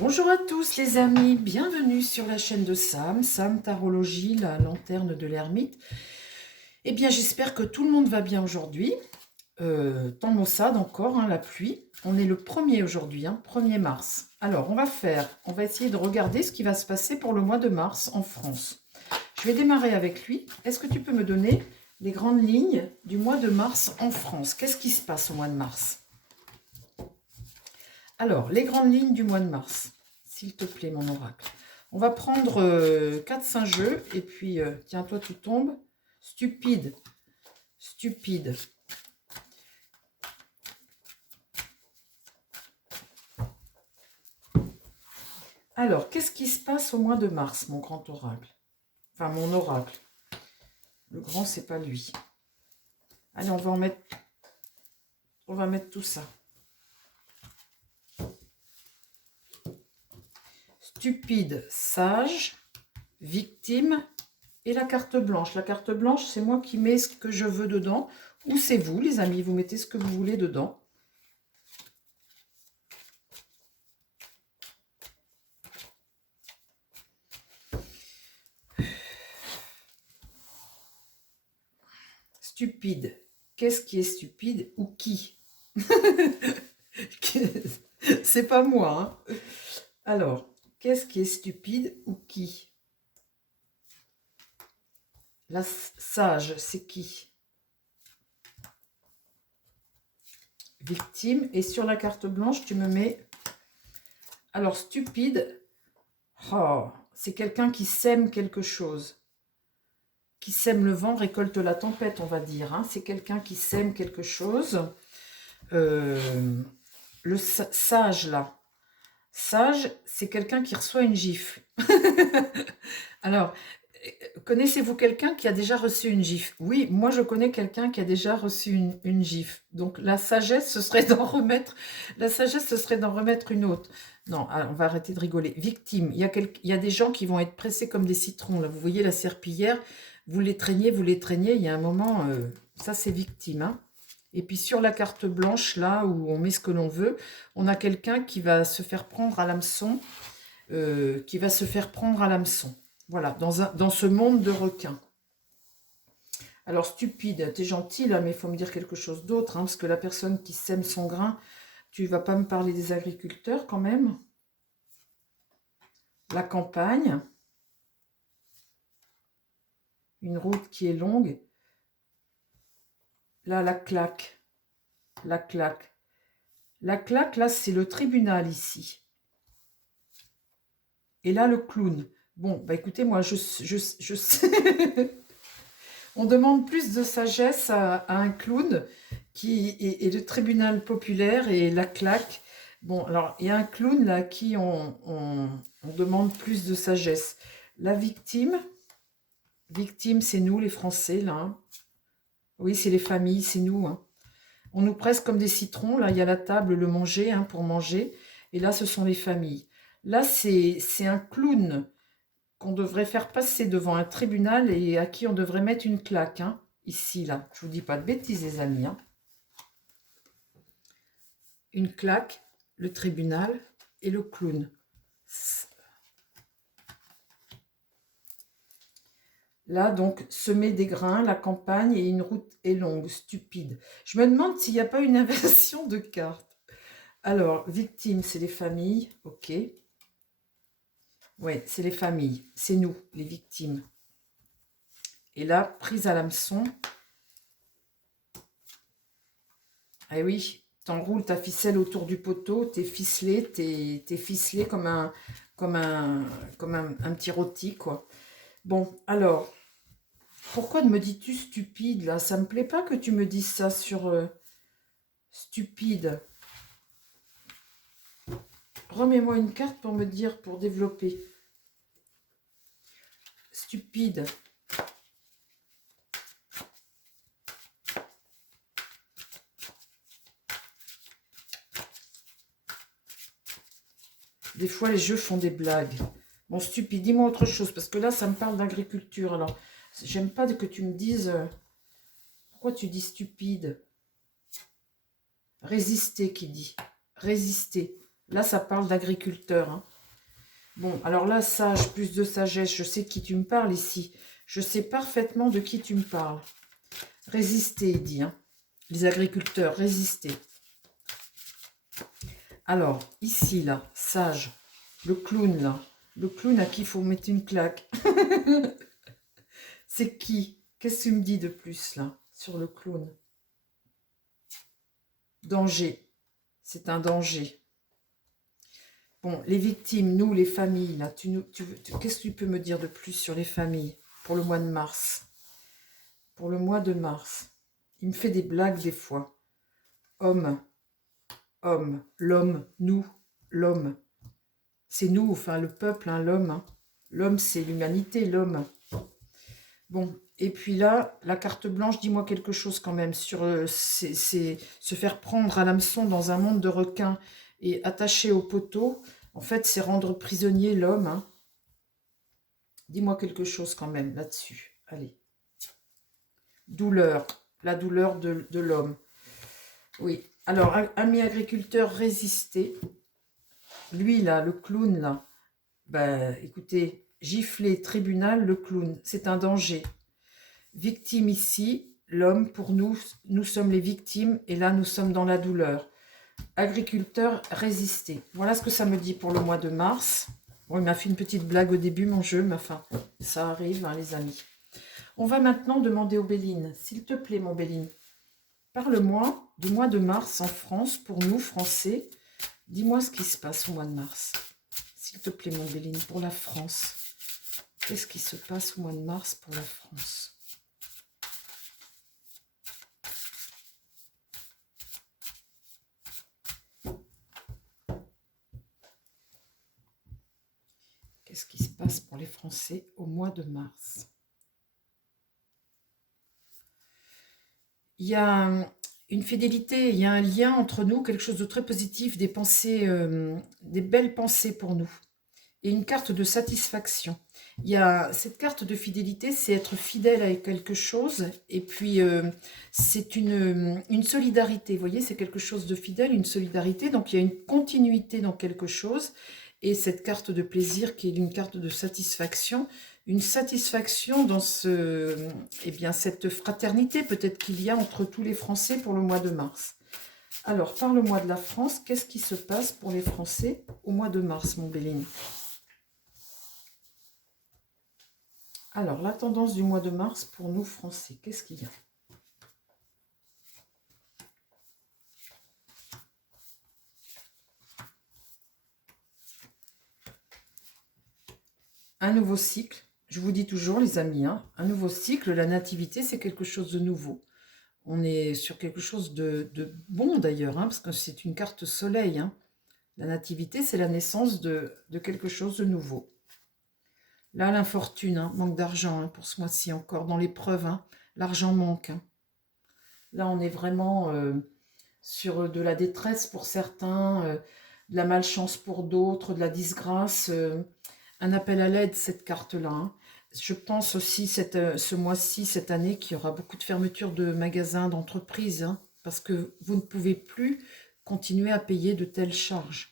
Bonjour à tous les amis, bienvenue sur la chaîne de Sam Tarologie, la lanterne de l'ermite. Eh bien j'espère que tout le monde va bien aujourd'hui, tant maussade encore, la pluie. On est le 1er aujourd'hui, 1er mars. Alors on va essayer de regarder ce qui va se passer pour le mois de mars en France. Je vais démarrer avec lui. Est-ce que tu peux me donner les grandes lignes du mois de mars en France? Qu'est-ce qui se passe au mois de mars? Alors, les grandes lignes du mois de mars, s'il te plaît, mon oracle. On va prendre 4-5 jeux, et puis, tiens, toi, tu tombes. Stupide, stupide. Alors, qu'est-ce qui se passe au mois de mars, mon grand oracle? Enfin, mon oracle. Le grand, c'est pas lui. Allez, on va mettre tout ça. Stupide, sage, victime et la carte blanche. La carte blanche, c'est moi qui mets ce que je veux dedans. Ou c'est vous, les amis, vous mettez ce que vous voulez dedans. Stupide. Qu'est-ce qui est stupide ou qui? C'est pas moi. Alors, qu'est-ce qui est stupide ou qui? La sage, c'est qui? Victime. Et sur la carte blanche, tu me mets... Alors, stupide, c'est quelqu'un qui sème quelque chose. Qui sème le vent, récolte la tempête, on va dire. C'est quelqu'un qui sème quelque chose. Le sage, là. Sage, c'est quelqu'un qui reçoit une gifle. Alors, connaissez-vous quelqu'un qui a déjà reçu une gifle? Oui, moi je connais quelqu'un qui a déjà reçu une gifle. Donc la sagesse, ce serait d'en remettre. La sagesse, ce serait d'en remettre une autre. Non, on va arrêter de rigoler. Victime. Il y a des gens qui vont être pressés comme des citrons. Là, vous voyez la serpillière. Vous les traînez, vous les traînez. Il y a un moment, ça c'est victime. Et puis sur la carte blanche, là où on met ce que l'on veut, on a quelqu'un qui va se faire prendre à l'hameçon. Voilà, dans ce monde de requins. Alors, stupide, t'es gentil là, mais il faut me dire quelque chose d'autre, parce que la personne qui sème son grain, tu vas pas me parler des agriculteurs quand même? La campagne. Une route qui est longue. Là, la claque. La claque. La claque, là, c'est le tribunal ici. Et là, le clown. Bon, bah écoutez, moi, je sais... On demande plus de sagesse à un clown qui est le tribunal populaire et la claque. Bon, alors, il y a un clown là à qui on demande plus de sagesse. La victime, c'est nous, les Français, là. Oui, c'est les familles, c'est nous. On nous presse comme des citrons. Là, il y a la table, le manger, pour manger. Et là, ce sont les familles. Là, c'est un clown qu'on devrait faire passer devant un tribunal et à qui on devrait mettre une claque. Ici, là. Je vous dis pas de bêtises, les amis. Une claque, le tribunal et le clown. Là, donc, semer des grains, la campagne et une route est longue, stupide. Je me demande s'il n'y a pas une inversion de cartes. Alors, victime, c'est les familles. Ok. Ouais, c'est les familles. C'est nous, les victimes. Et là, prise à l'hameçon. Eh oui, t'enroules ta ficelle autour du poteau, t'es ficelé comme un petit rôti, quoi. Bon, alors, pourquoi me dis-tu stupide, là? Ça me plaît pas que tu me dises ça sur stupide. Remets-moi une carte pour me dire, pour développer. Stupide. Des fois, les jeux font des blagues. Bon, stupide, dis-moi autre chose, parce que là, ça me parle d'agriculture. Alors, j'aime pas que tu me dises... pourquoi tu dis stupide? Résister, qui dit. Résister. Là, ça parle d'agriculteur. Bon, alors là, sage, plus de sagesse, je sais de qui tu me parles ici. Je sais parfaitement de qui tu me parles. Résister, il dit, hein. Les agriculteurs, résister. Alors, ici, là, sage, le clown, là. Le clown à qui il faut mettre une claque. C'est qui? Qu'est-ce que tu me dis de plus, là, sur le clown? Danger. C'est un danger. Bon, les victimes, nous, les familles, là, qu'est-ce que tu peux me dire de plus sur les familles pour le mois de mars? Pour le mois de mars. Il me fait des blagues des fois. Homme, homme, l'homme, nous, l'homme. C'est nous, enfin le peuple, hein, l'homme. Hein. L'homme, c'est l'humanité, l'homme. Bon, et puis là, la carte blanche, dis-moi quelque chose quand même sur c'est se faire prendre à l'hameçon dans un monde de requins et attaché au poteau. En fait, c'est rendre prisonnier l'homme. Hein. Dis-moi quelque chose quand même là-dessus. Allez. Douleur, la douleur de l'homme. Oui. Alors, ami agriculteur, résister. Lui, là, le clown, là. Ben, écoutez, gifler, tribunal, le clown, c'est un danger. Victime ici, l'homme, pour nous, nous sommes les victimes, et là, nous sommes dans la douleur. Agriculteur, résister. Voilà ce que ça me dit pour le mois de mars. Bon, il m'a fait une petite blague au début, mon jeu, mais enfin, ça arrive, hein, les amis. On va maintenant demander aux Béline. S'il te plaît, mon Béline, parle-moi du mois de mars en France, pour nous, Français. Dis-moi ce qui se passe au mois de mars. S'il te plaît, mon Béline, pour la France. Qu'est-ce qui se passe au mois de mars pour la France? Qu'est-ce qui se passe pour les Français au mois de mars? Il y a une fidélité, il y a un lien entre nous, quelque chose de très positif, des pensées, des belles pensées pour nous. Et une carte de satisfaction. Il y a cette carte de fidélité, c'est être fidèle à quelque chose, et puis c'est une solidarité, vous voyez, c'est quelque chose de fidèle, une solidarité, donc il y a une continuité dans quelque chose, et cette carte de plaisir qui est une carte de satisfaction, une satisfaction dans eh bien, cette fraternité peut-être qu'il y a entre tous les Français pour le mois de mars. Alors, parle-moi de la France, qu'est-ce qui se passe pour les Français au mois de mars, mon Béline? Alors, la tendance du mois de mars pour nous, Français, qu'est-ce qu'il y a? Un nouveau cycle. Je vous dis toujours, les amis, hein, un nouveau cycle, la nativité, c'est quelque chose de nouveau. On est sur quelque chose de bon, d'ailleurs, hein, parce que c'est une carte soleil. Hein. La nativité, c'est la naissance de quelque chose de nouveau. Là, l'infortune, hein, manque d'argent hein, pour ce mois-ci encore, dans l'épreuve. Hein, l'argent manque. Hein. Là, on est vraiment sur de la détresse pour certains, de la malchance pour d'autres, de la disgrâce. Un appel à l'aide, cette carte-là. Hein. Je pense aussi ce mois-ci, cette année, qu'il y aura beaucoup de fermetures de magasins, d'entreprises, hein, parce que vous ne pouvez plus continuer à payer de telles charges.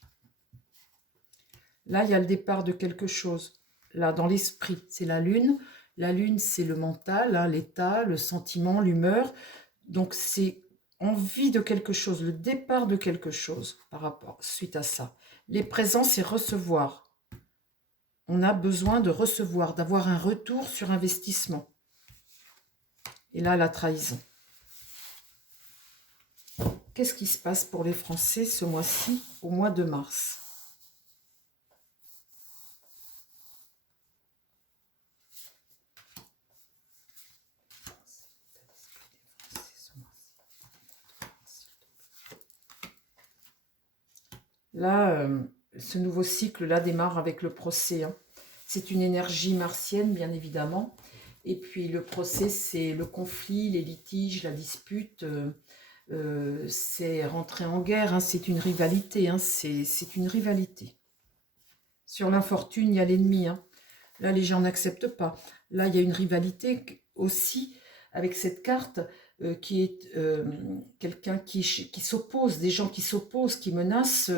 Là, il y a le départ de quelque chose. Là, dans l'esprit, c'est la lune. La lune, c'est le mental, hein, l'état, le sentiment, l'humeur. Donc, c'est envie de quelque chose, le départ de quelque chose par rapport, suite à ça. Les présents, c'est recevoir. On a besoin de recevoir, d'avoir un retour sur investissement. Et là, la trahison. Qu'est-ce qui se passe pour les Français ce mois-ci, au mois de mars? Là, ce nouveau cycle-là démarre avec le procès. Hein. C'est une énergie martienne, bien évidemment. Et puis le procès, c'est le conflit, les litiges, la dispute. C'est rentrer en guerre, hein, c'est une rivalité. Hein, c'est une rivalité. Sur l'infortune, il y a l'ennemi. Hein. Là, les gens n'acceptent pas. Là, il y a une rivalité aussi avec cette carte qui est quelqu'un qui s'oppose, des gens qui s'opposent, qui menacent.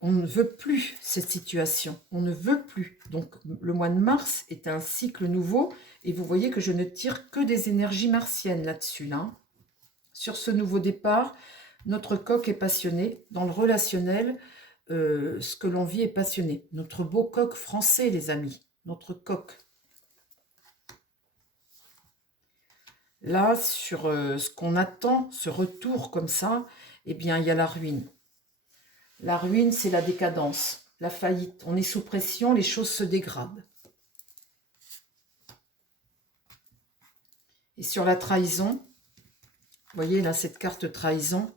On ne veut plus cette situation, on ne veut plus. Donc le mois de mars est un cycle nouveau et vous voyez que je ne tire que des énergies martiennes là-dessus. Là. Sur ce nouveau départ, notre coq est passionné. Dans le relationnel, ce que l'on vit est passionné. Notre beau coq français, les amis, notre coq. Là, sur ce qu'on attend, ce retour comme ça, eh bien, il y a la ruine. La ruine, c'est la décadence, la faillite. On est sous pression, les choses se dégradent. Et sur la trahison, vous voyez là, cette carte trahison,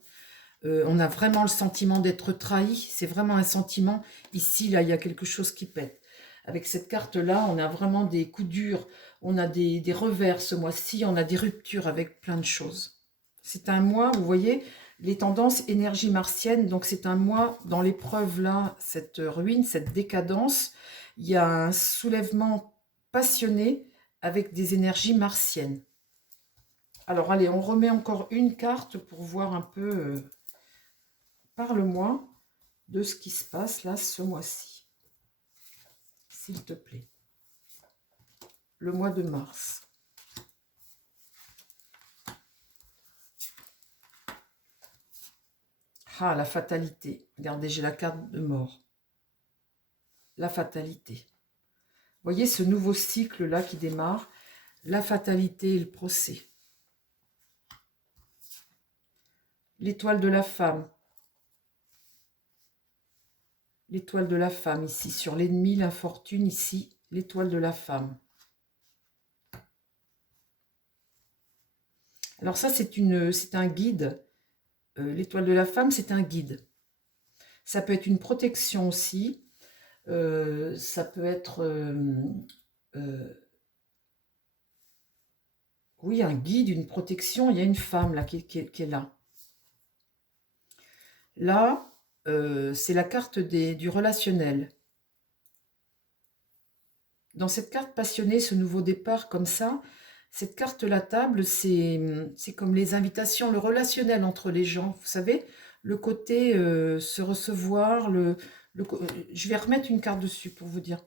on a vraiment le sentiment d'être trahi. C'est vraiment un sentiment. Ici, là, il y a quelque chose qui pète. Avec cette carte-là, on a vraiment des coups durs. On a des revers ce mois-ci. On a des ruptures avec plein de choses. C'est un mois, vous voyez, les tendances énergie martienne. Donc, c'est un mois dans l'épreuve, là, cette ruine, cette décadence. Il y a un soulèvement passionné avec des énergies martiennes. Alors, allez, on remet encore une carte pour voir un peu... Parle-moi de ce qui se passe là ce mois-ci, s'il te plaît. Le mois de mars. Ah, la fatalité. Regardez, j'ai la carte de mort. La fatalité. Vous voyez ce nouveau cycle là qui démarre. La fatalité et le procès. L'étoile de la femme. L'étoile de la femme ici, sur l'ennemi, l'infortune ici, l'étoile de la femme. Alors ça, c'est un guide. L'étoile de la femme, c'est un guide. Ça peut être une protection aussi. Ça peut être, oui, un guide, une protection. Il y a une femme là qui est là. Là, c'est la carte du relationnel. Dans cette carte passionnée, ce nouveau départ comme ça, cette carte la table, c'est comme les invitations, le relationnel entre les gens. Vous savez, le côté se recevoir, je vais remettre une carte dessus pour vous dire.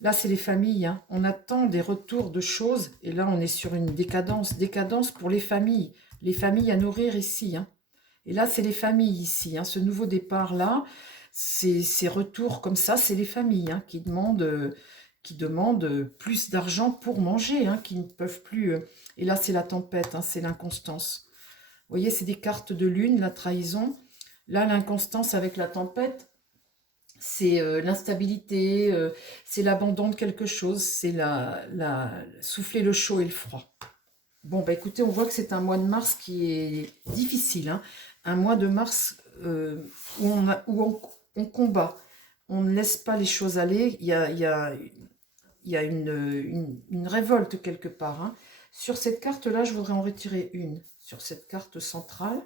Là, c'est les familles. Hein. On attend des retours de choses. Et là, on est sur une décadence. Décadence pour les familles. Les familles à nourrir ici. Hein. Et là, c'est les familles ici. Hein. Ce nouveau départ-là, ces retours comme ça, c'est les familles hein, qui demandent plus d'argent pour manger, hein, qui ne peuvent plus... Et là, c'est la tempête, hein, c'est l'inconstance. Vous voyez, c'est des cartes de lune, la trahison. Là, l'inconstance avec la tempête, c'est l'instabilité, c'est l'abandon de quelque chose, c'est souffler le chaud et le froid. Bon, bah écoutez, on voit que c'est un mois de mars qui est difficile. Hein. Un mois de mars où on combat. On ne laisse pas les choses aller. Il y a une révolte quelque part. Hein. Sur cette carte-là, je voudrais en retirer une. Sur cette carte centrale.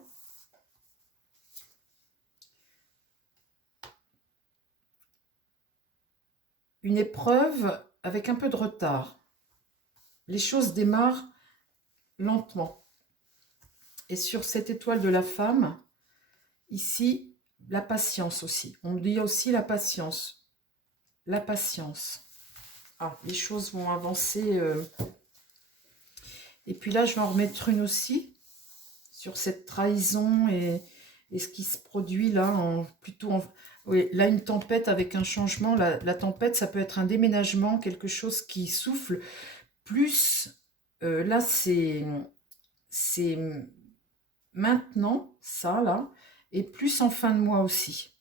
Une épreuve avec un peu de retard. Les choses démarrent lentement. Et sur cette étoile de la femme, ici, la patience aussi. On dit aussi la patience. La patience. Ah, les choses vont avancer. Et puis là, je vais en remettre une aussi sur cette trahison et ce qui se produit là, oui, là, une tempête avec un changement. La tempête, ça peut être un déménagement, quelque chose qui souffle. Plus, là, c'est maintenant, ça, là, et plus en fin de mois aussi.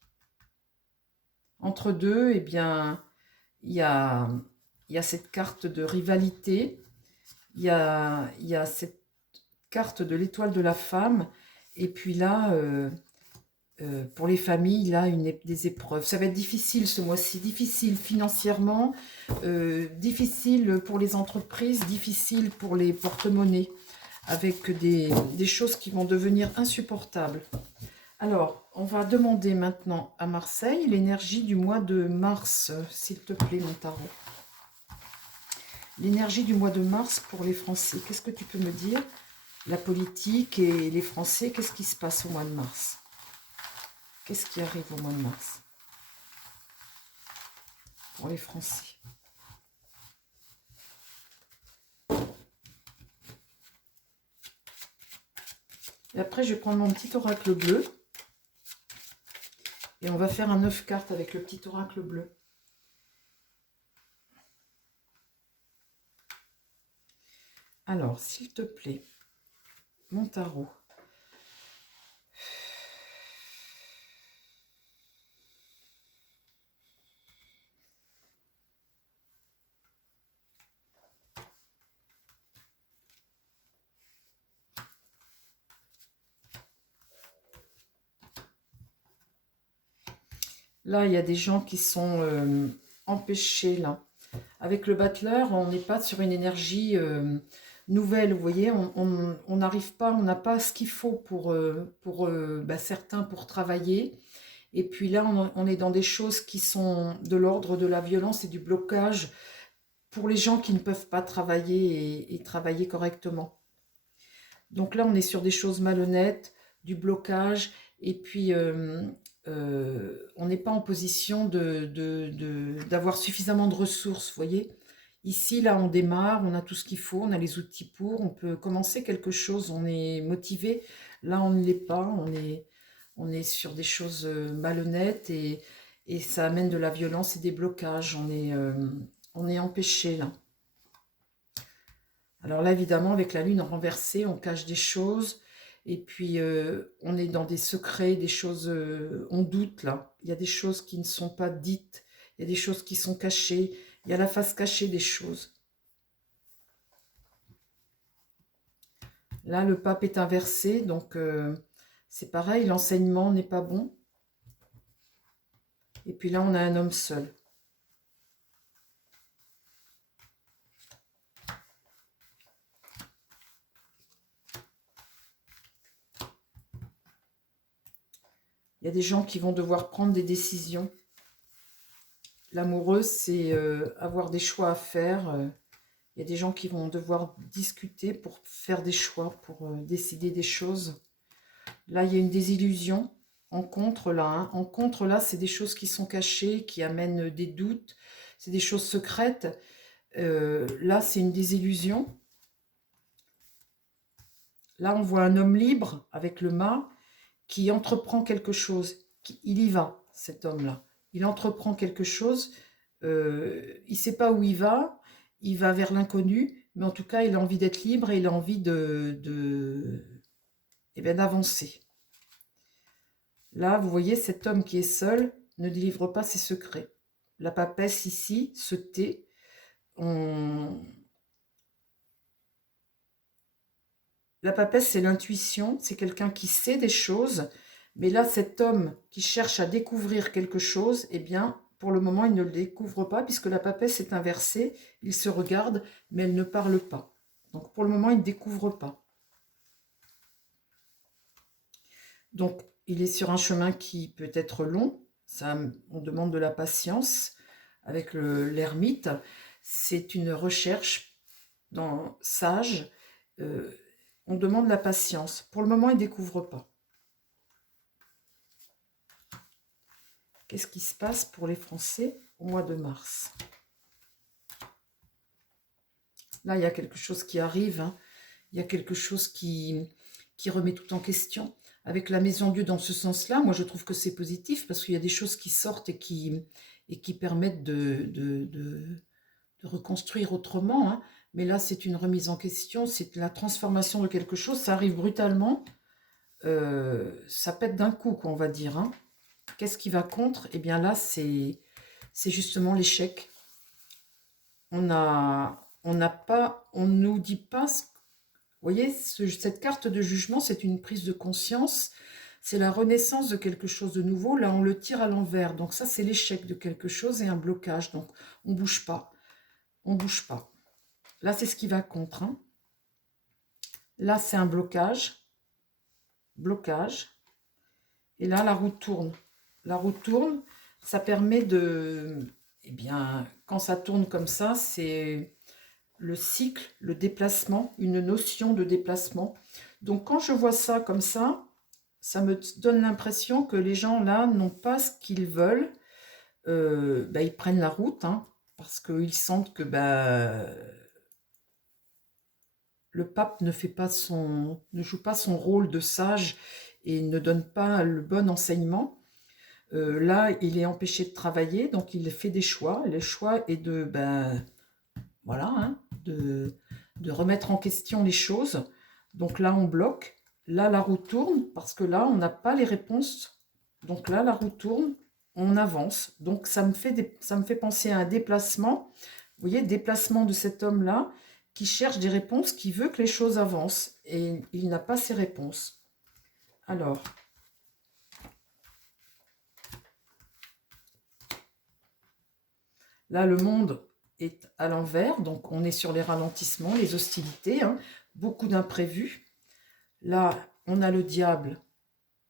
Entre deux, eh bien, il y a cette carte de rivalité, il y a cette carte de l'étoile de la femme, et puis là, pour les familles, là, des épreuves. Ça va être difficile ce mois-ci, difficile financièrement, difficile pour les entreprises, difficile pour les porte-monnaies, avec des choses qui vont devenir insupportables. Alors, on va demander maintenant à Marseille l'énergie du mois de mars, s'il te plaît, mon tarot. L'énergie du mois de mars pour les Français. Qu'est-ce que tu peux me dire? La politique et les Français, qu'est-ce qui se passe au mois de mars? Qu'est-ce qui arrive au mois de mars? pour les Français. Et après, je vais prendre mon petit oracle bleu. Et on va faire un 9 cartes avec le petit oracle bleu. Alors, s'il te plaît, mon tarot. Là, il y a des gens qui sont empêchés, là. Avec le battleur, on n'est pas sur une énergie nouvelle, vous voyez. On n'arrive pas, on n'a pas ce qu'il faut pour certains pour travailler. Et puis là, on est dans des choses qui sont de l'ordre de la violence et du blocage pour les gens qui ne peuvent pas travailler et travailler correctement. Donc là, on est sur des choses malhonnêtes, du blocage, et puis on n'est pas en position d'avoir suffisamment de ressources, vous voyez. Ici, là, on démarre, on a tout ce qu'il faut, on a les outils pour, on peut commencer quelque chose, on est motivé. Là, on ne l'est pas, on est sur des choses malhonnêtes et ça amène de la violence et des blocages. On est empêché, là. Alors là, évidemment, avec la lune renversée, on cache des choses. Et puis, on est dans des secrets, des choses... on doute, là. Il y a des choses qui ne sont pas dites. Il y a des choses qui sont cachées. Il y a la face cachée des choses. Là, le pape est inversé. Donc, c'est pareil, l'enseignement n'est pas bon. Et puis là, on a un homme seul. Il y a des gens qui vont devoir prendre des décisions. L'amoureux, c'est avoir des choix à faire. Il y a des gens qui vont devoir discuter pour faire des choix, pour décider des choses. Là, il y a une désillusion. En contre, là, hein. En contre, là, c'est des choses qui sont cachées, qui amènent des doutes. C'est des choses secrètes. Là, c'est une désillusion. Là, on voit un homme libre avec le mât qui entreprend quelque chose. Il y va, cet homme-là. Il entreprend quelque chose. Il ne sait pas où il va vers l'inconnu, mais en tout cas, il a envie d'être libre et il a envie d'avancer. Là, vous voyez, cet homme qui est seul ne délivre pas ses secrets. La papesse ici se tait. La papesse, c'est l'intuition, c'est quelqu'un qui sait des choses, mais là, cet homme qui cherche à découvrir quelque chose, eh bien, pour le moment, il ne le découvre pas, puisque la papesse est inversée, il se regarde, mais elle ne parle pas. Donc, pour le moment, il ne découvre pas. Donc, il est sur un chemin qui peut être long, ça, on demande de la patience avec l'ermite. C'est une recherche sage, on demande la patience. Pour le moment, il ne découvre pas. Qu'est-ce qui se passe pour les Français au mois de mars? Là, il y a quelque chose qui arrive. Hein. Il y a quelque chose qui remet tout en question. Avec la Maison Dieu dans ce sens-là, moi, je trouve que c'est positif parce qu'il y a des choses qui sortent et qui permettent de reconstruire autrement. Hein. Mais là, c'est une remise en question, c'est la transformation de quelque chose. Ça arrive brutalement. Ça pète d'un coup, quoi, on va dire. Hein. Qu'est-ce qui va contre? Eh bien là, c'est justement l'échec. On nous dit pas... Vous voyez, cette carte de jugement, c'est une prise de conscience. C'est la renaissance de quelque chose de nouveau. Là, on le tire à l'envers. Donc ça, c'est l'échec de quelque chose et un blocage. Donc, on ne bouge pas. On ne bouge pas. Là, c'est ce qui va contre. Hein. Là, c'est un blocage. Blocage. Et là, la roue tourne. La roue tourne, ça permet de... Eh bien, quand ça tourne comme ça, c'est le cycle, le déplacement, une notion de déplacement. Donc, quand je vois ça comme ça me donne l'impression que les gens, là, n'ont pas ce qu'ils veulent. bah, ils prennent la route, hein, parce qu'ils sentent que bah, le pape ne joue pas son rôle de sage et ne donne pas le bon enseignement. Là, il est empêché de travailler, donc il fait des choix. Le choix est de, ben, voilà, hein, de remettre en question les choses. Donc là, on bloque. Là, la roue tourne parce que là, on n'a pas les réponses. Donc là, la roue tourne, on avance. Donc ça me fait penser à un déplacement. Vous voyez, déplacement de cet homme-là qui cherche des réponses, qui veut que les choses avancent. Et il n'a pas ces réponses. Alors, là, le monde est à l'envers, donc on est sur les ralentissements, les hostilités, hein, beaucoup d'imprévus. Là, on a le diable.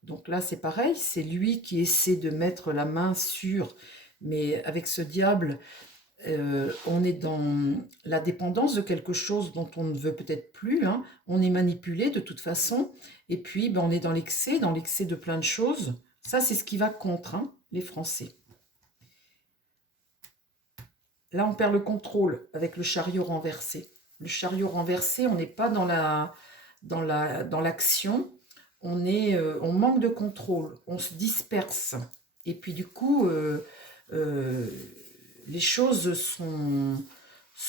Donc là, c'est pareil, c'est lui qui essaie de mettre la main sur, mais avec ce diable, on est dans la dépendance de quelque chose dont on ne veut peut-être plus, hein. On est manipulé de toute façon, et puis ben, on est dans l'excès de plein de choses. Ça, c'est ce qui va contre, hein, les Français. Là, on perd le contrôle avec le chariot renversé. Le chariot renversé, on n'est pas dans l'action, on manque de contrôle, on se disperse. Et puis du coup, euh, les choses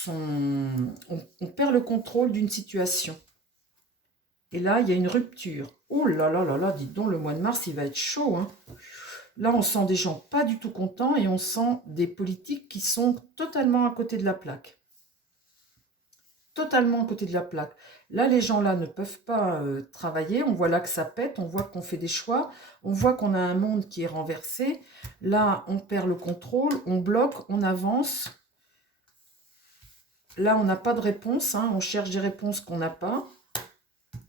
on perd le contrôle d'une situation. Et là, il y a une rupture. Oh là là là là, dites donc, le mois de mars, il va être chaud, hein. Là, on sent des gens pas du tout contents et on sent des politiques qui sont totalement à côté de la plaque. Totalement à côté de la plaque. Là, les gens là ne peuvent pas travailler. On voit là que ça pète, on voit qu'on fait des choix, on voit qu'on a un monde qui est renversé. Là, on perd le contrôle, on bloque, on avance. Là, on n'a pas de réponse, hein, on cherche des réponses qu'on n'a pas.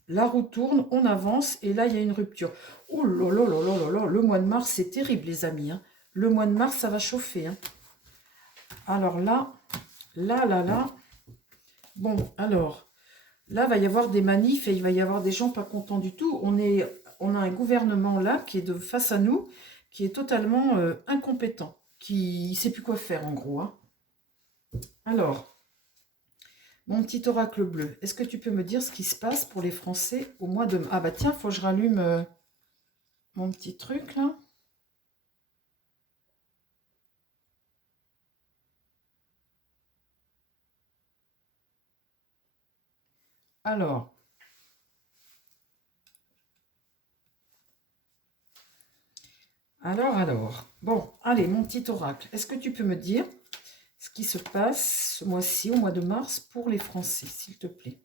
La roue tourne, on avance et là, il y a une rupture. Oh là là là là là là, le mois de mars, c'est terrible, les amis, hein. Le mois de mars, ça va chauffer, hein. Alors là, là. Bon, alors, là, il va y avoir des manifs et il va y avoir des gens pas contents du tout. On a un gouvernement là qui est face à nous, qui est totalement incompétent, qui ne sait plus quoi faire en gros, hein. Alors, mon petit oracle bleu, est-ce que tu peux me dire ce qui se passe pour les Français au mois de... Ah bah tiens, il faut que je rallume mon petit truc là. Alors, alors. Bon, allez, mon petit oracle, est-ce que tu peux me dire ce qui se passe ce mois-ci, au mois de mars, pour les Français, s'il te plaît?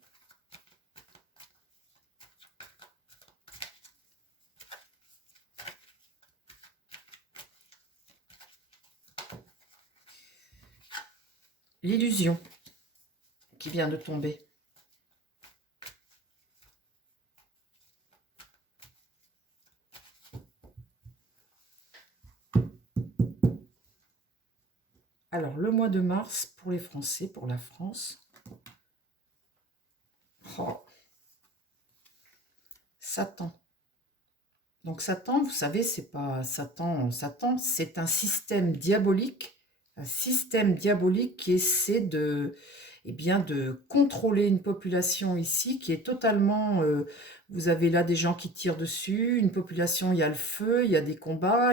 L'illusion qui vient de tomber. Alors, le mois de mars pour les Français, pour la France. Oh. Satan. Donc Satan, vous savez, c'est pas Satan, c'est un système diabolique qui essaie de, eh bien, de contrôler une population ici qui est totalement, vous avez là des gens qui tirent dessus, une population, il y a le feu, il y a des combats,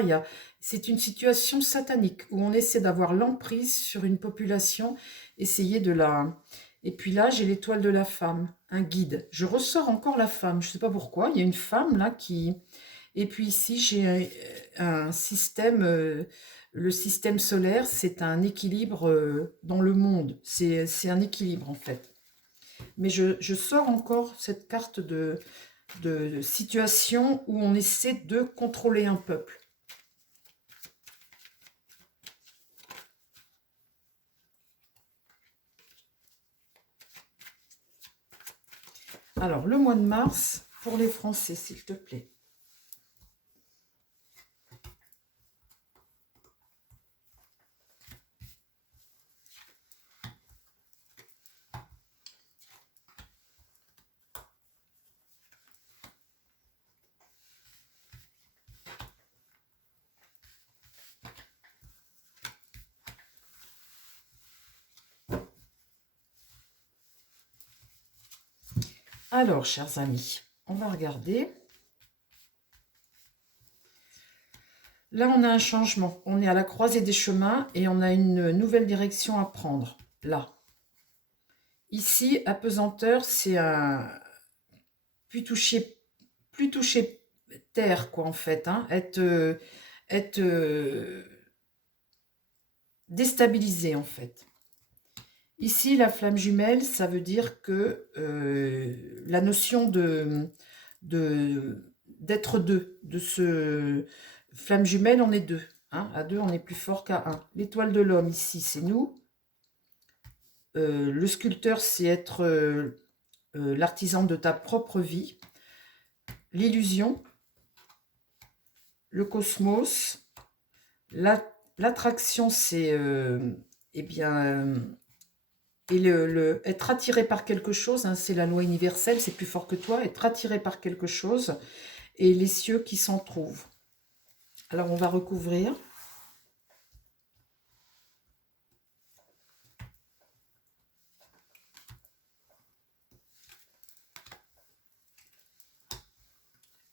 c'est une situation satanique où on essaie d'avoir l'emprise sur une population, essayer de la... Et puis là, j'ai l'étoile de la femme, un guide. Je ressors encore la femme, je ne sais pas pourquoi, il y a une femme là qui... Et puis ici, j'ai un système, le système solaire, c'est un équilibre dans le monde. C'est un équilibre en fait. Mais je sors encore cette carte de situation où on essaie de contrôler un peuple. Alors, le mois de mars, pour les Français, s'il te plaît. Alors, chers amis, on va regarder. Là, on a un changement. On est à la croisée des chemins et on a une nouvelle direction à prendre. Là. Ici, apesanteur, c'est un... Plus toucher terre, quoi, en fait. Hein. Être déstabilisé, en fait. Ici, la flamme jumelle, ça veut dire que la notion d'être deux, de ce flamme jumelle, on est deux. Hein. À deux, on est plus fort qu'à un. L'étoile de l'homme, ici, c'est nous. Le sculpteur, c'est être l'artisan de ta propre vie. L'illusion, le cosmos, l'attraction, c'est eh bien... et être attiré par quelque chose, hein, c'est la loi universelle, c'est plus fort que toi, être attiré par quelque chose, et les cieux qui s'en trouvent. Alors, on va recouvrir.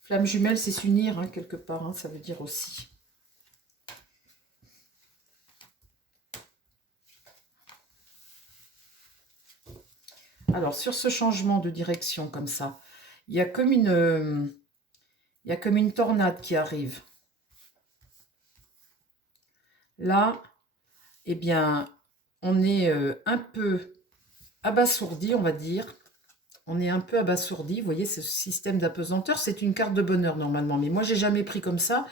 Flamme jumelle, c'est s'unir, hein, quelque part, hein, ça veut dire aussi. Alors, sur ce changement de direction, comme ça, il y a comme une tornade qui arrive. Là, eh bien, on est un peu abasourdi, on va dire. On est un peu abasourdi. Vous voyez, ce système d'apesanteur, c'est une carte de bonheur normalement. Mais moi, j'ai jamais pris comme ça.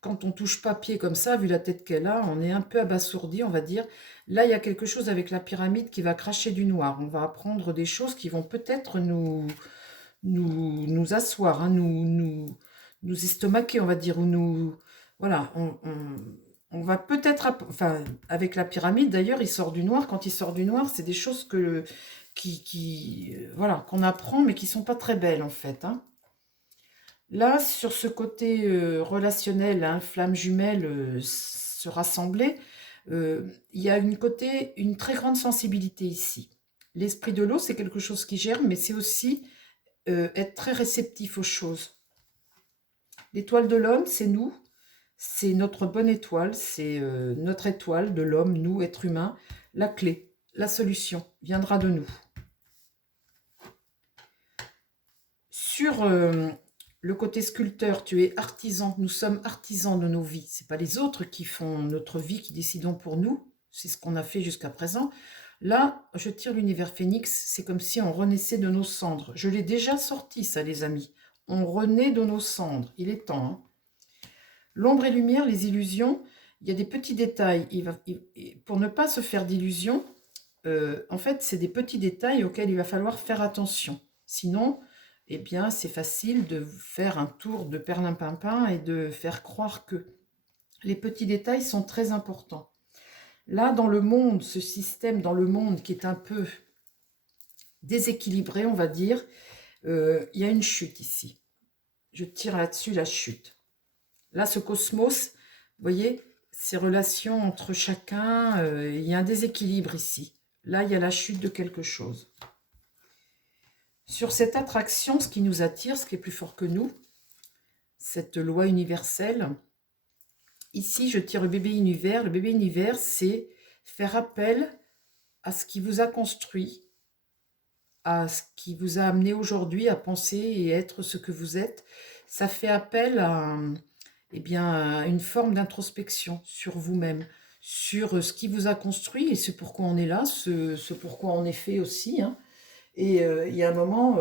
Quand on touche papier comme ça, vu la tête qu'elle a, on est un peu abasourdi, on va dire. Là, il y a quelque chose avec la pyramide qui va cracher du noir. On va apprendre des choses qui vont peut-être nous asseoir, hein, nous estomaquer, on va dire, ou nous... Voilà, on va peut-être... Enfin, avec la pyramide, d'ailleurs, il sort du noir. Quand il sort du noir, c'est des choses voilà, qu'on apprend, mais qui sont pas très belles, en fait, hein. Là, sur ce côté relationnel, hein, flamme jumelle, se rassembler, il y a une très grande sensibilité ici. L'esprit de l'eau, c'est quelque chose qui germe, mais c'est aussi être très réceptif aux choses. L'étoile de l'homme, c'est nous, c'est notre bonne étoile, c'est notre étoile de l'homme, nous, êtres humains. La clé, la solution viendra de nous. Sur le côté sculpteur, tu es artisan, nous sommes artisans de nos vies. Ce n'est pas les autres qui font notre vie, qui décident pour nous. C'est ce qu'on a fait jusqu'à présent. Là, je tire l'univers phénix, c'est comme si on renaissait de nos cendres. Je l'ai déjà sorti, ça, les amis. On renaît de nos cendres. Il est temps. Hein. L'ombre et lumière, les illusions, il y a des petits détails. Pour ne pas se faire d'illusions, en fait, c'est des petits détails auxquels il va falloir faire attention. Sinon, eh bien, c'est facile de faire un tour de perlimpinpin et de faire croire que les petits détails sont très importants. Là, dans le monde, ce système dans le monde qui est un peu déséquilibré, on va dire, il y a une chute ici. Je tire là-dessus la chute. Là, ce cosmos, vous voyez, ces relations entre chacun, il y a un déséquilibre ici. Là, il y a la chute de quelque chose. Sur cette attraction, ce qui nous attire, ce qui est plus fort que nous, cette loi universelle, ici, je tire le bébé univers. Le bébé univers, c'est faire appel à ce qui vous a construit, à ce qui vous a amené aujourd'hui à penser et être ce que vous êtes. Ça fait appel à, eh bien, à une forme d'introspection sur vous-même, sur ce qui vous a construit et ce pourquoi on est là, ce pourquoi on est fait aussi, hein. Et il y a un moment,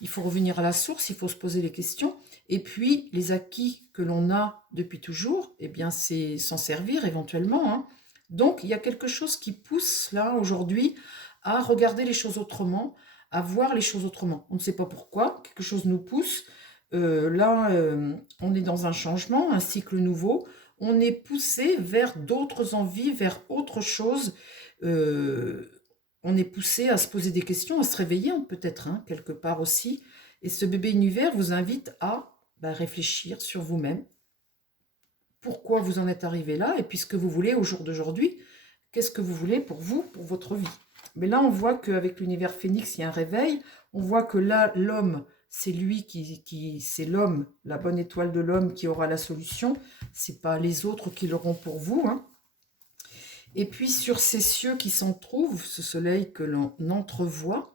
il faut revenir à la source, il faut se poser les questions. Et puis, les acquis que l'on a depuis toujours, eh bien, c'est s'en servir éventuellement, hein. Donc, il y a quelque chose qui pousse, là, aujourd'hui, à regarder les choses autrement, à voir les choses autrement. On ne sait pas pourquoi, quelque chose nous pousse. Là, on est dans un changement, un cycle nouveau. On est poussé vers d'autres envies, vers autre chose. On est poussé à se poser des questions, à se réveiller peut-être, hein, quelque part aussi. Et ce bébé univers vous invite à réfléchir sur vous-même. Pourquoi vous en êtes arrivé là et puis ce que vous voulez au jour d'aujourd'hui. Qu'est-ce que vous voulez pour vous, pour votre vie. Mais là, on voit qu'avec l'univers phénix, il y a un réveil. On voit que là, l'homme, c'est lui c'est l'homme, la bonne étoile de l'homme qui aura la solution. C'est pas les autres qui l'auront pour vous, hein. Et puis sur ces cieux qui s'en trouvent, ce soleil que l'on entrevoit,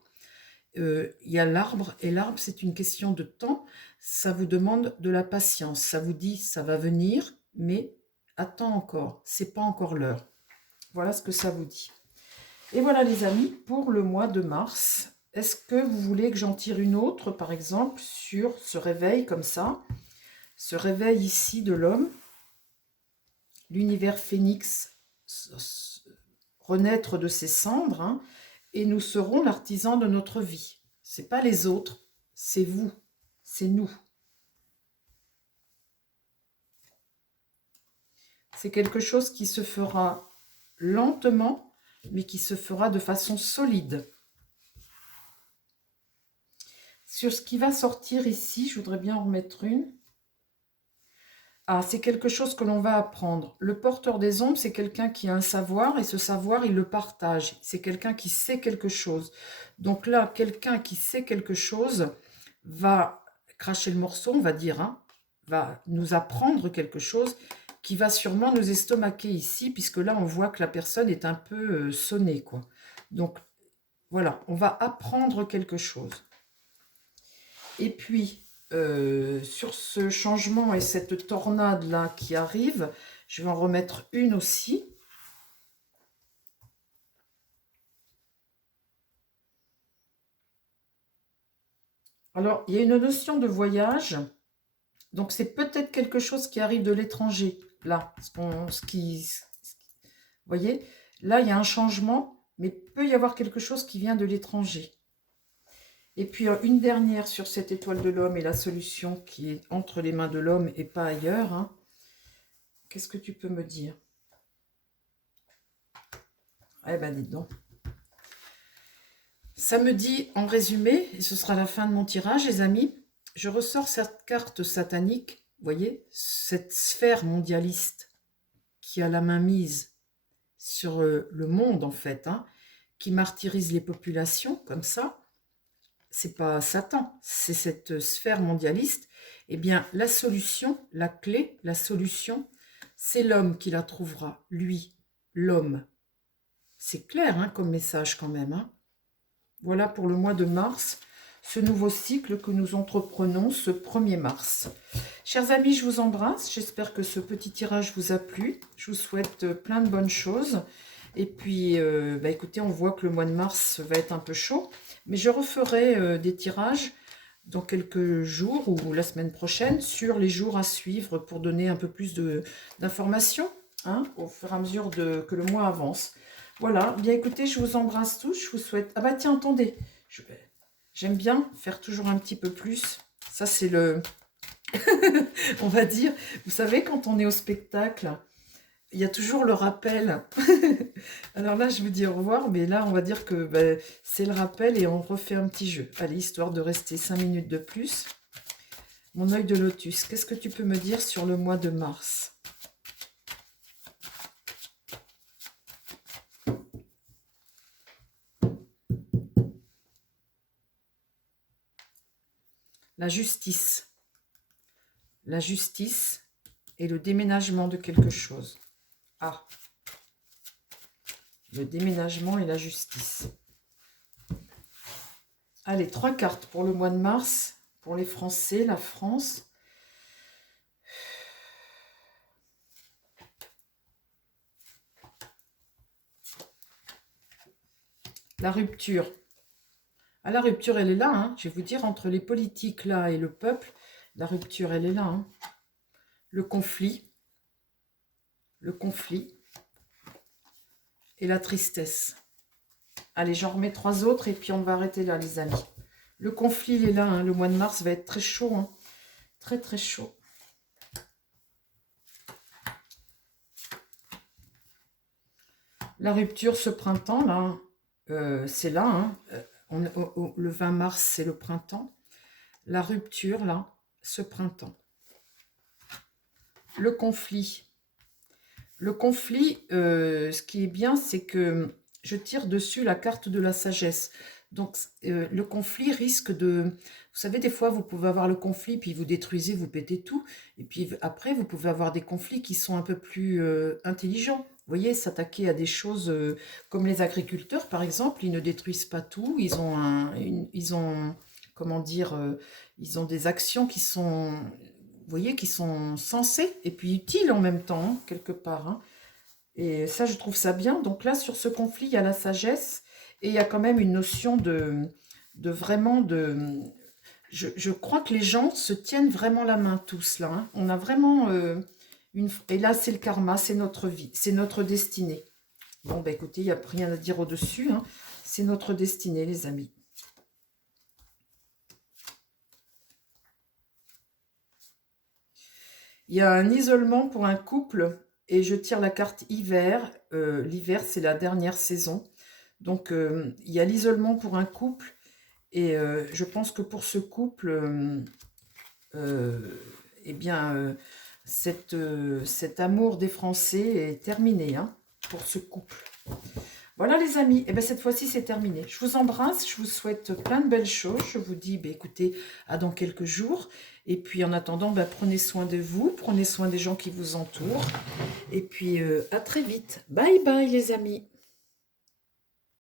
il y a l'arbre, et l'arbre, c'est une question de temps. Ça vous demande de la patience. Ça vous dit, ça va venir, mais attends encore, c'est pas encore l'heure. Voilà ce que ça vous dit. Et voilà les amis, pour le mois de mars, est-ce que vous voulez que j'en tire une autre, par exemple, sur ce réveil comme ça, ce réveil ici de l'homme, l'univers phénix, renaître de ses cendres, hein, et nous serons l'artisan de notre vie. C'est pas les autres, c'est vous, c'est nous. C'est quelque chose qui se fera lentement, mais qui se fera de façon solide. Sur ce qui va sortir ici, je voudrais bien en remettre une. Ah, c'est quelque chose que l'on va apprendre. Le porteur des ombres, c'est quelqu'un qui a un savoir, et ce savoir, il le partage. C'est quelqu'un qui sait quelque chose. Donc là, quelqu'un qui sait quelque chose va cracher le morceau, on va dire, hein, va nous apprendre quelque chose qui va sûrement nous estomaquer ici, puisque là, on voit que la personne est un peu sonnée, quoi. Donc, voilà, on va apprendre quelque chose. Et puis, sur ce changement et cette tornade-là qui arrive, je vais en remettre une aussi. Alors, il y a une notion de voyage. Donc, c'est peut-être quelque chose qui arrive de l'étranger. Là, vous voyez, là, il y a un changement, mais peut y avoir quelque chose qui vient de l'étranger. Et puis, une dernière sur cette étoile de l'homme et la solution qui est entre les mains de l'homme et pas ailleurs. Hein. Qu'est-ce que tu peux me dire? Eh ben, dites donc. Ça me dit, en résumé, et ce sera la fin de mon tirage, les amis, je ressors cette carte satanique, vous voyez, cette sphère mondialiste qui a la main mise sur le monde, en fait, hein, qui martyrise les populations, comme ça. C'est pas Satan, c'est cette sphère mondialiste. Eh bien, la solution, la clé, la solution, c'est l'homme qui la trouvera, lui, l'homme. C'est clair hein, comme message quand même. Hein. Voilà pour le mois de mars, ce nouveau cycle que nous entreprenons ce 1er mars. Chers amis, je vous embrasse. J'espère que ce petit tirage vous a plu. Je vous souhaite plein de bonnes choses. Et puis, écoutez, on voit que le mois de mars va être un peu chaud. Mais je referai des tirages dans quelques jours ou la semaine prochaine sur les jours à suivre pour donner un peu plus d'informations hein, au fur et à mesure que le mois avance. Voilà, bien écoutez, je vous embrasse tous, je vous souhaite... Ah bah tiens, attendez, j'aime bien faire toujours un petit peu plus. Ça c'est le... on va dire, vous savez, quand on est au spectacle, il y a toujours le rappel. Alors là, je vous dis au revoir, mais là, on va dire que c'est le rappel et on refait un petit jeu. Allez, histoire de rester 5 minutes de plus. Mon œil de lotus, qu'est-ce que tu peux me dire sur le mois de mars ? La justice. La justice et le déménagement de quelque chose. Ah, le déménagement et la justice. Allez, 3 cartes pour le mois de mars, pour les Français, la France. La rupture. Ah, la rupture, elle est là, hein. Je vais vous dire, entre les politiques là et le peuple, la rupture, elle est là. Hein. Le conflit et la tristesse. Allez, j'en remets 3 autres et puis on va arrêter là, les amis. Le conflit, il est là. Hein. Le mois de mars va être très chaud. Hein. Très, très chaud. La rupture, ce printemps, là, c'est là. Hein. Le 20 mars, c'est le printemps. La rupture, là, ce printemps. Le conflit. Le conflit, ce qui est bien, c'est que je tire dessus la carte de la sagesse. Donc, le conflit risque de... Vous savez, des fois, vous pouvez avoir le conflit, puis vous détruisez, vous pétez tout. Et puis après, vous pouvez avoir des conflits qui sont un peu plus intelligents. Vous voyez, s'attaquer à des choses comme les agriculteurs, par exemple, ils ne détruisent pas tout. Ils ont ils ont, comment dire, ils ont des actions qui sont, vous voyez, qui sont sensées et puis utiles en même temps, hein, quelque part, hein. Et ça, je trouve ça bien. Donc là, sur ce conflit, il y a la sagesse et il y a quand même une notion de vraiment de... Je crois que les gens se tiennent vraiment la main tous là, hein. On a vraiment une... Et là, c'est le karma, c'est notre vie, c'est notre destinée. Bon, bah écoutez, il n'y a rien à dire au-dessus, hein. C'est notre destinée, les amis. Il y a un isolement pour un couple et je tire la carte hiver. L'hiver, c'est la dernière saison. Donc, il y a l'isolement pour un couple et je pense que pour ce couple, euh, eh bien, cet amour des Français est terminé, hein, pour ce couple. Voilà les amis, et bien cette fois-ci c'est terminé. Je vous embrasse, je vous souhaite plein de belles choses. Je vous dis, ben, écoutez, à dans quelques jours. Et puis en attendant, ben, prenez soin de vous, prenez soin des gens qui vous entourent. Et puis à très vite. Bye bye les amis.